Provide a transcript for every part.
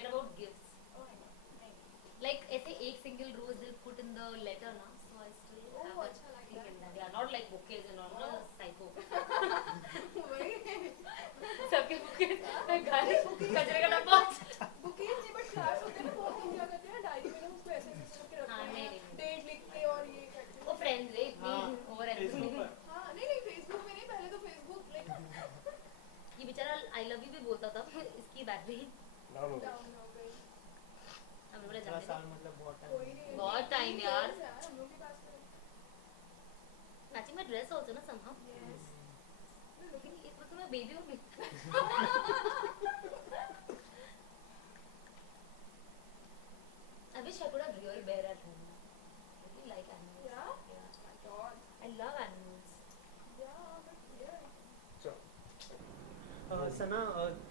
forget about gifts. Like ऐसे एक single rose they'll put in the letter ना, so I still have that thing in that. Yeah, not like bouquets and all, no psycho. सबके bouquets घर कचरे का डब्बा. Bouquets नहीं but flowers होते हैं ना, बहुत लोग क्या करते हैं डायरी में ना उसको ऐसे ऐसे करके रखते हाँ, हैं, नहीं. डेट लिख के और ये करते वो हैं. friends रे इतनी over फेसबुक पर हाँ नहीं नहीं फेसबुक में नहीं, पहले तो फेसबुक लाइक ये बेचारा I love you भी बोलता था, फिर इसकी बैटरी डाउन हो गया। डाउन हो गई. हम बोले इतना जाने साल दो. मतलब बहुत कोई टाइम। नहीं, बहुत time यार. हम लोग के पास तो Matching my dress also ना somehow. यस. लेकिन इसमें तो मैं बेबी हूँ भी. I wish I could have real bear at home. I really like animals. Yeah? Yeah. My God. I love animals. Yeah, but yeah. सना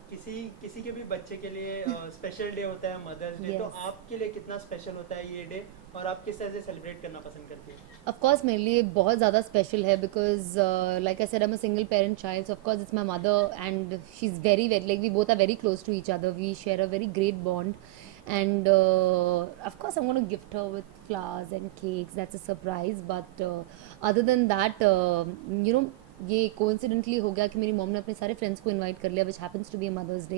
किसी किसी के भी बच्चे के लिए स्पेशल डे होता है मदर्स डे, तो Yes. आपके लिए कितना स्पेशल होता है ये डे और आप किस तरह से सेलिब्रेट करना पसंद करती हैं? Of course मेरे लिए बहुत ज़्यादा स्पेशल है because like I said I'm a single parent child, so of course it's my mother and she's very like we both are very close to each other, we share a very great bond and of course I'm going to gift her with flowers and cakes, that's a surprise, but other than that you know ये coincidentally हो गया कि मेरी mom ने अपने सारे friends को invite कर लिया which happens to be a Mother's Day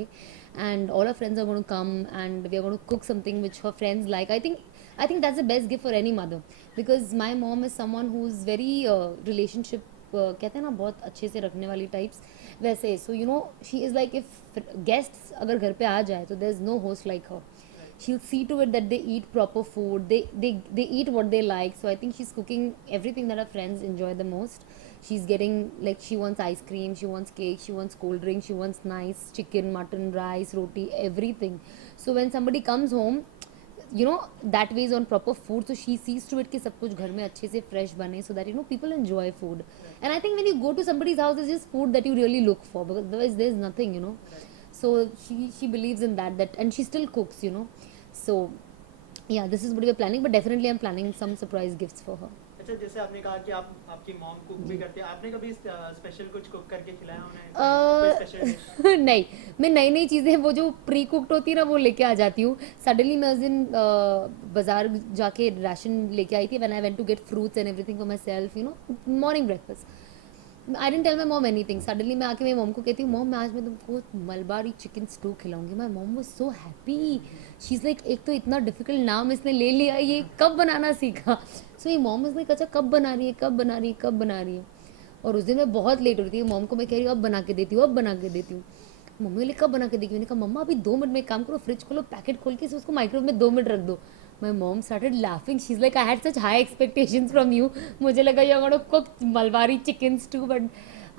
and all our friends are going to come and we are going to cook something which her friends like I think that's the best gift for any mother because my mom is someone who is very relationship कहते हैं ना बहुत अच्छे से रखने वाली types वैसे so you know she is like if guests अगर घर पे आ जाए तो there is no host like her she'll see to it that they eat proper food, they eat what they like, so I think she's cooking everything that her friends enjoy the most. She's getting like she wants ice cream, she wants cake, she wants cold drink, she wants nice chicken, mutton, rice, roti, everything. So when somebody comes home, you know that way is on proper food, so she sees to it कि सब कुछ घर में अच्छे से fresh बने so that you know people enjoy food. And I think when you go to somebody's house it's just food that you really look for because otherwise there's nothing, you know. So she believes in that and she still cooks, you know. So yeah, this is what we're planning, but definitely I'm planning some surprise gifts for her. अच्छा, जैसे आपने कहा कि आप आपकी mom cook भी करते हैं, आपने कभी स्पेशल कुछ कुक करके खिलाया उन्हें? कोई स्पेशल डिश? नहीं, मैं नई नई चीज़ें वो जो प्री कुक्ड होती है ना वो लेके आ जाती हूँ. सडनली मैं उस दिन बाजार जाके राशन लेके आई थी when I went to get fruits and everything for myself, you know, morning breakfast. I didn't tell my mom anything. Suddenly मैं आके मेरी मॉम को कहती हूँ मॉम मैं आज मैं तुमको मलबारी चिकन स्टू खिलाऊंगी. My mom was so happy. She is like एक तो इतना डिफिकल्ट नाम इसने ले लिया, ये कब बनाना सीखा. सो ये मॉम इज़ लाइक अच्छा कब बना रही है कब बना रही है कब बना रही है. और उस दिन मैं बहुत लेट हो रही थी. मॉम को मैं कह रही हूँ अब बना के देती हूँ अब बना के देती हूँ. मम्मी बोले कब बना के देगी. मैंने कहा मम्मा अभी 2 मिनट में एक काम करो फ्रिज खोलो पैकेट खोल के उसको माइक्रोवेव में 2 मिनट रख दो. My mom started laughing. She's like, I had such high expectations from you. मुझे लगा you're going to cook Malbari chickens too, but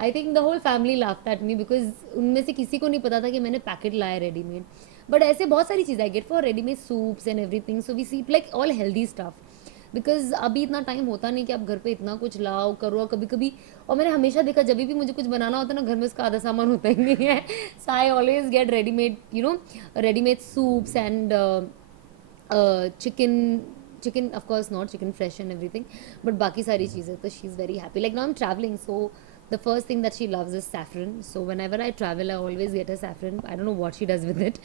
I think the whole family laughed at me because उनमें से किसी को नहीं पता था कि मैंने पैकेट लाया रेडीमेड. बट ऐसे बहुत सारी चीज़ें I get for readymade soups and everything, so we see like all healthy stuff because अभी इतना टाइम होता नहीं कि आप घर पे इतना कुछ लाओ करो. और कभी कभी और मैंने हमेशा देखा जब भी मुझे कुछ बनाना होता है ना घर में उसका आधा सामान होता ही नहीं है. So I always get readymade, you know, readymade soups and chicken of course not chicken fresh and everything, but बाकी सारी चीज़ें तो she's very happy. Like now I'm traveling, so the first thing that she loves is saffron, so whenever I travel I always get her saffron. I don't know what she does with it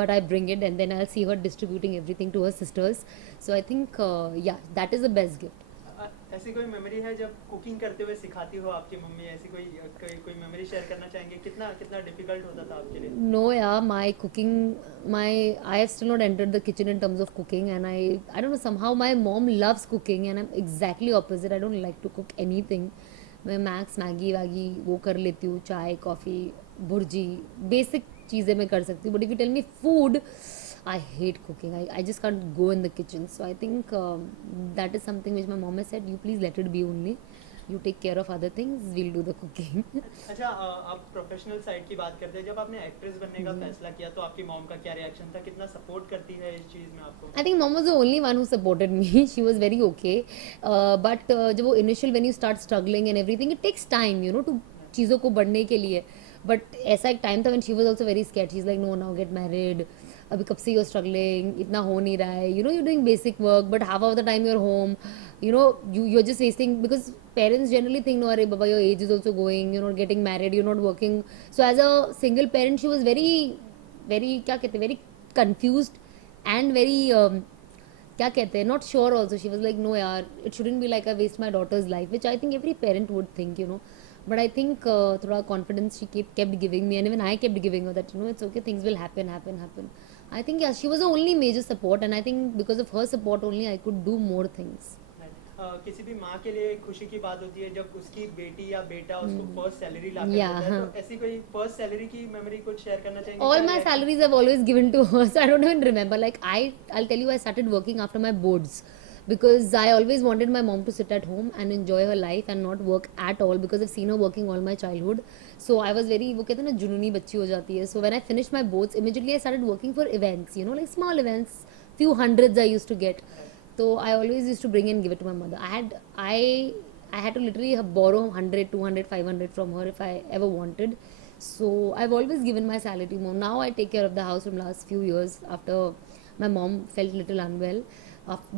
but I bring it and then I'll see her distributing everything to her sisters. So I think yeah, that is the best gift. ऐसी कोई memory है जब cooking करते हुए सिखाती हो आपकी mummy, ऐसी कोई मेमोरी शेयर करना चाहेंगे? कितना कितना डिफिकल्ट होता था आपके लिए? No, yeah, my cooking, I have still not entered the kitchen in terms of cooking, and I don't know, somehow my mom loves cooking, and I'm exactly opposite. I don't like to cook anything. मैं max Maggi वैगी वो कर लेती हूँ, चाय coffee bhurji basic चीज़ें मैं कर सकती हूँ. But if you tell me food, I hate cooking. I just can't go in the kitchen. So I think that is something which my mom has said, you please let it be only. You take care of other things, we'll do the cooking. अच्छा, आप professional side की बात करते हैं, जब आपने actress बनने का फैसला किया तो आपकी मॉम का क्या रिएक्शन था? कितना सपोर्ट करती है इस चीज़ में आपको? I think mom was the only one who supported me. She was very okay. But जब वो initial when you start struggling and everything, it takes time, you know, to चीज़ों को बढ़ने के लिए. But ऐसा एक टाइम था when she was also very scared. She's like, no, now get married. अभी कब से you're struggling, इतना हो नहीं रहा है. You know, you're doing basic work, but half of the time you're home. You know, you're just wasting because parents generally think, no, अरे बाबा, your age is also going. You're not getting married. You're not working. So as a single parent, she was very, very क्या कहते, very confused and very क्या कहते हैं, not sure also. She was like no यार, it shouldn't be like I waste my daughter's life, which I think every parent would think, you know. But I think थोड़ा confidence she kept giving me, and even I kept giving her that, you know, it's okay, things will happen. I think yeah, she was the only major support, and I think because of her support only I could do more things. किसी भी माँ के लिए खुशी की बात होती है जब उसकी बेटी या बेटा उसको फर्स्ट सैलरी ला के Yeah, देता है. हाँ. तो ऐसी कोई फर्स्ट सैलरी की मेमोरी कुछ शेयर करना चाहेंगे? All क्या my reaction? salaries I've always given to her, so I don't even remember. Like I'll tell you, I started working after my boards because I always wanted my mom to sit at home and enjoy her life and not work at all, because I've seen her working all my childhood. So I was very, वो कहते हैं ना जुनूनी बच्ची हो जाती है. So when I finished my boards, immediately I started working for events, you know, like small events, few hundreds I used to get. So I always used to bring and give it to my mother. I had to literally borrow 100, 200, 500 from her if I ever wanted. So I've always given my salary to mom. Now I take care of the house from last few years after my mom felt little unwell.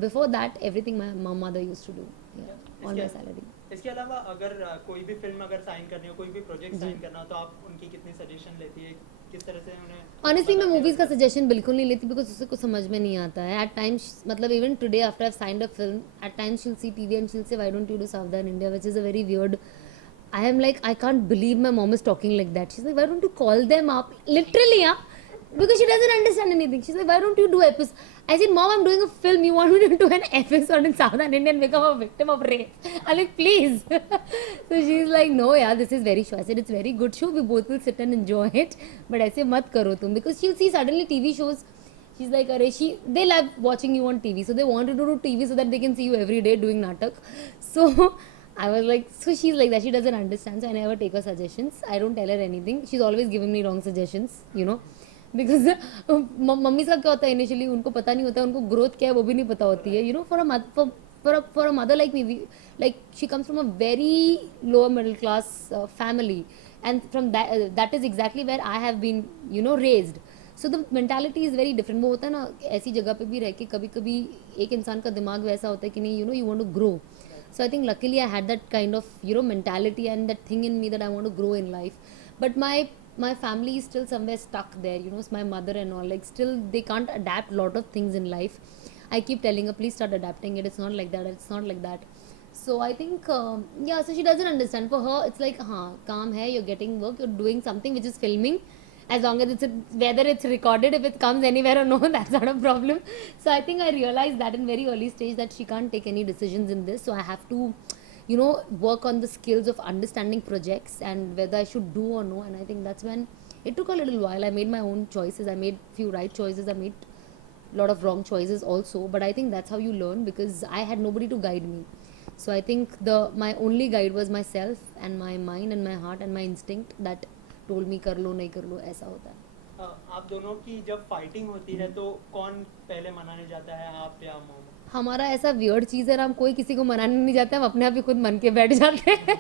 Before that, everything my mother used to do. Yeah, all my salary. इसके अलावा अगर कोई भी film अगर sign करनी हो, कोई भी प्रोजेक्ट साइन करना हो, तो आप उनकी कितनी सजेशन लेती है, किस तरह से उन्हें? Honestly, मैं बताते मूवीज का हो? सजेशन बिल्कुल नहीं लेती बिकॉज उससे कुछ समझ में नहीं आता है. एट टाइम्स, मतलब even today after I signed a film, at times she'll see TV and she'll say why don't you do Savdhaan India, which is a very weird. I am like, I can't believe my mom is talking like that. She's like, why don't you call them up? Literally, yeah. Because she doesn't understand anything. She's like, why don't you do episode? I said, Mom, I'm doing a film. You want me to do an episode in Southern India and become a victim of rape? I'm like, please. So she's like, no, yeah, this is very show. I said, it's very good show. We both will sit and enjoy it. But ऐसे मत करो तुम, because she'll see suddenly TV shows. She's like, they love watching you on TV. So they want to do TV so that they can see you every day doing natak. So I was like, so she's like that. She doesn't understand. So I never take her suggestions. I don't tell her anything. She's always giving me wrong suggestions, you know. Because mummy का क्या होता है, initially उनको पता नहीं होता, उनको growth क्या है वो भी नहीं पता होती है, you know. For a mother like me, like she comes from a very lower middle class family, and from that is exactly where I have been, you know, raised. So the mentality is very different. वो होता है ना, ऐसी जगह पे भी रह के कभी कभी एक इंसान का दिमाग वैसा होता है कि नहीं, you know, you want to grow. So I think luckily I had that kind of, you know, mentality and that thing in me that I want to grow in life. But my family is still somewhere stuck there, you know. It's my mother and all, like still they can't adapt lot of things in life. I keep telling her, please start adapting it. It's not like that. It's not like that. So I think yeah. So she doesn't understand. For her, it's like, calm hai. You're getting work. You're doing something which is filming. As long as whether it's recorded, if it comes anywhere or no, that's not a problem. So I think I realized that in very early stage that she can't take any decisions in this. So I have to, you know, work on the skills of understanding projects and whether I should do or no. And I think that's when it took a little while. I made my own choices. I made few right choices. I made a lot of wrong choices also. But I think that's how you learn, because I had nobody to guide me. So I think my only guide was myself and my mind and my heart and my instinct that told me कर लो नहीं कर लो, ऐसा होता है. आप दोनों की जब फाइटिंग होती है तो कौन पहले मनाने जाता है, आप या मॉम? हमारा ऐसा वियर्ड चीज़ है ना, हम कोई किसी को मनाने नहीं जाते, हम अपने आप ही खुद मन के बैठ जाते हैं.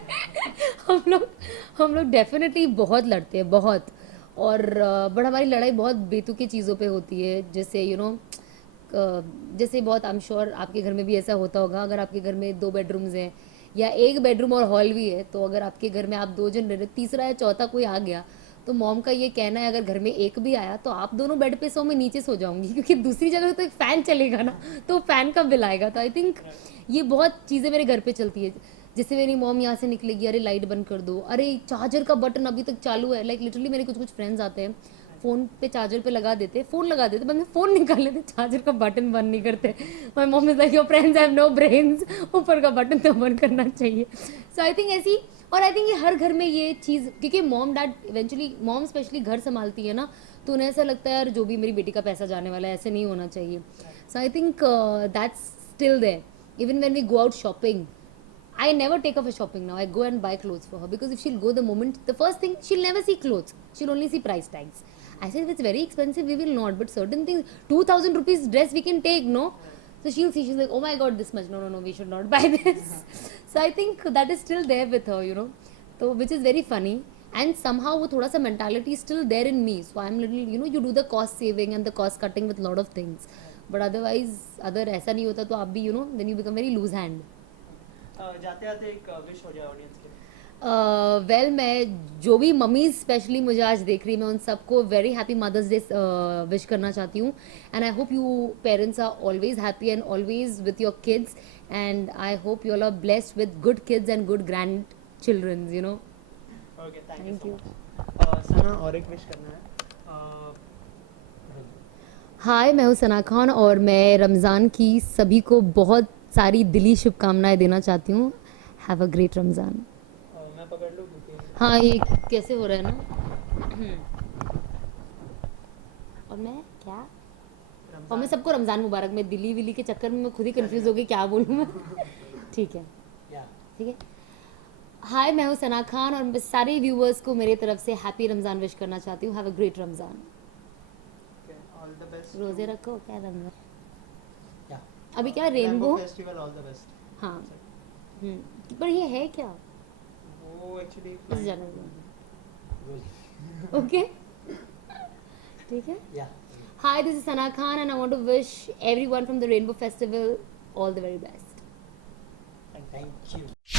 हम लोग डेफिनेटली बहुत लड़ते हैं, बहुत. और बट हमारी लड़ाई बहुत बेतुकी चीज़ों पे होती है, जैसे यू नो, जैसे बहुत, आई एम श्योर आपके घर में भी ऐसा होता होगा. अगर आपके घर में 2 बेडरूम्स हैं या 1 बेडरूम और हॉल भी है, तो अगर आपके घर में आप 2 जन रह रहे, तीसरा या चौथा कोई आ गया, तो मॉम का ये कहना है अगर घर में एक भी आया तो आप दोनों बेड पे सो, मैं नीचे सो जाऊंगी, क्योंकि दूसरी जगह तो एक फ़ैन चलेगा ना, तो फ़ैन का बिल आएगा. तो आई थिंक ये बहुत चीज़ें मेरे घर पे चलती है. जैसे मेरी मॉम यहाँ से निकलेगी, अरे लाइट बंद कर दो, अरे चार्जर का बटन अभी तक चालू है. लाइक लिटरली मेरे कुछ फ्रेंड्स आते हैं, फ़ोन पे चार्जर पे लगा देते, फ़ोन लगा देते, बाद में फ़ोन निकाल लेते, चार्जर का बटन बंद नहीं करते. My mom is like, your friends have no brains, ऊपर का बटन तो बंद करना चाहिए. सो आई थिंक ऐसी, और आई थिंक ये हर घर में ये चीज़, क्योंकि mom dad eventually, mom specially घर संभालती है ना, तो उन्हें ऐसा लगता है यार जो भी मेरी बेटी का पैसा जाने वाला है, ऐसे नहीं होना चाहिए. So I think that's still there. Even when we go out shopping, I never take her for shopping now. I go and buy clothes for her, because if she'll go the moment, the first thing, she'll never see clothes. She'll only see price tags. I said, if it's very expensive, we will not. But certain things, 2,000 rupees dress we can take, no? So she'll see, she's like, oh my god, this much. No, we should not buy this. So I think that is still there with her, you know. So which is very funny. And somehow वो थोड़ा सा mentality is still there in me. So I'm little, you know, you do the cost saving and the cost cutting with lot of things. But otherwise, अगर ऐसा नहीं होता तो आप भी, you know, then you become very loose hand. जाते जाते एक विश हो जाए ऑडियंस के लिए. वेल मैं जो भी मम्मीज स्पेशली मुझे आज देख रही मैं उन सबको very happy mother's day wish करना चाहती हूँ and I hope you parents are always happy and always with your kids and I hope you all are blessed with good kids and good grand childrens you know okay thank Thank you you. Sana और एक wish करना है हाय मैं हूँ सना खान और मैं रमज़ान की सभी को बहुत सारी दिली शुभकामनाएं देना चाहती हूँ हैव अ ग्रेट रमज़ान मैं पकड़ लूँ क्योंकि हाँ ये कैसे हो रहा है ना और मैं क्या और मैं सबको रमज़ान मुबारक मैं दिल्ली विली के चक्कर में मैं खुद ही कंफ्यूज हो गई क्या बोलूँ मैं ठीक है ठीक है हाय मैं हूँ सना खान और मैं सारे व्यूअर्स को मेरी तरफ से हैप्पी रमज़ान विश करना चाहती हूँ have a great Ramzan all the best रोज़े रखो क्या रमज़ान अभी क्या rainbow festival all the best हाँ पर ये है क्या वो एक्चुअली इस जनवरी ओके ठीक है hi this is Sana Khan and I want to wish everyone from the rainbow festival all the very best Thank you.